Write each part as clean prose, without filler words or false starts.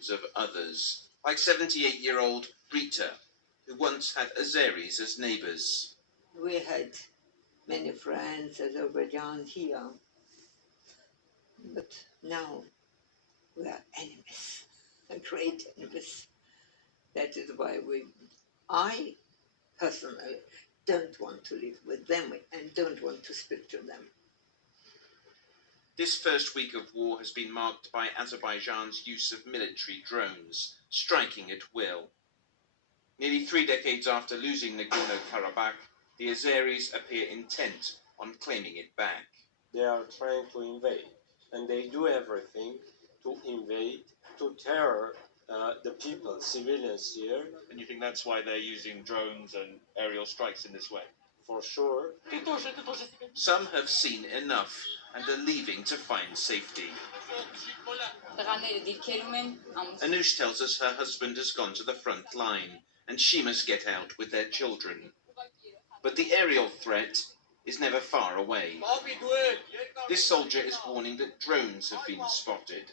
generations of others, like 78-year-old Rita, who once had Azeris as neighbours. We had many friends, Azerbaijan here, but now we are enemies, great enemies. That is why I personally don't want to live with them and don't want to speak to them. This first week of war has been marked by Azerbaijan's use of military drones, striking at will. Nearly 3 decades after losing Nagorno-Karabakh, the Azeris appear intent on claiming it back. They are trying to invade, and they do everything to invade, to terror the people, civilians here. And you think that's why they're using drones and aerial strikes in this way? For sure. Some have seen enough and are leaving to find safety. Anoush tells us her husband has gone to the front line and she must get out with their children. But the aerial threat is never far away. This soldier is warning that drones have been spotted.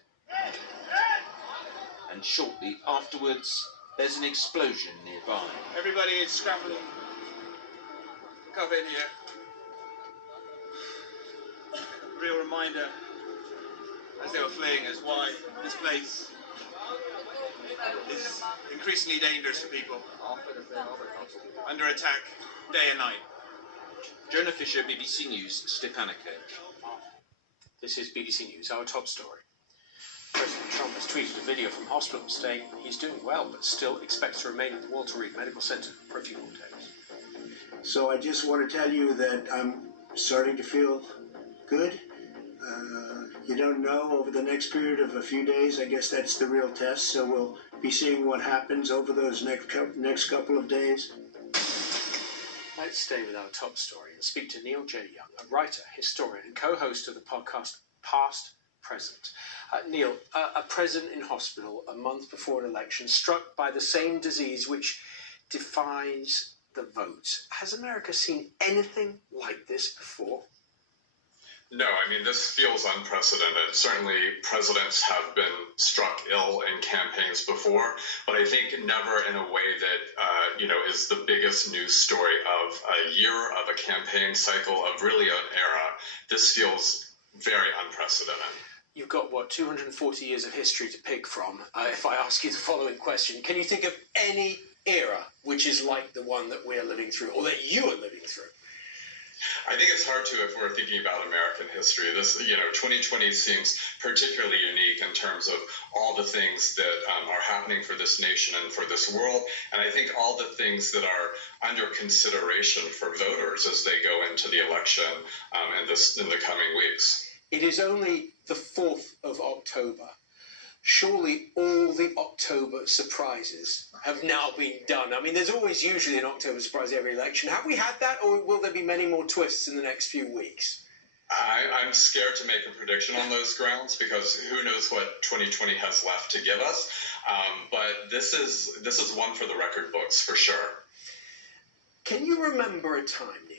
And shortly afterwards, there's an explosion nearby. Everybody is scrambling. Come in here. Real reminder, as they were fleeing, as why this place is increasingly dangerous for people. Under attack, day and night. Jonah Fisher, BBC News, Stepanakert. This is BBC News, our top story. President Trump has tweeted a video from hospital saying he's doing well, but still expects to remain at the Walter Reed Medical Center for a few more days. So I just want to tell you that I'm starting to feel good. You don't know over the next period of a few days. I guess that's the real test. So we'll be seeing what happens over those next couple of days. Let's stay with our top story and speak to Neil J. Young, a writer, historian, and co-host of the podcast Past Present. Neil, a president in hospital a month before an election, struck by the same disease which defies the vote. Has America seen anything like this before? No, I mean, this feels unprecedented. Certainly, presidents have been struck ill in campaigns before, but I think never in a way that, is the biggest news story of a year, of a campaign cycle, of really an era. This feels very unprecedented. You've got, 240 years of history to pick from. If I ask you the following question, can you think of any era which is like the one that we're living through, or that you are living through? I think it's hard to if we're thinking about American history. This, 2020 seems particularly unique in terms of all the things that are happening for this nation and for this world, and I think all the things that are under consideration for voters as they go into the election in the coming weeks. It is only the 4th of October. Surely all the October surprises have now been done. I mean, there's always usually an October surprise every election. Have we had that, or will there be many more twists in the next few weeks? I'm scared to make a prediction on those grounds because who knows what 2020 has left to give us. But this is one for the record books for sure. Can you remember a time, Neil,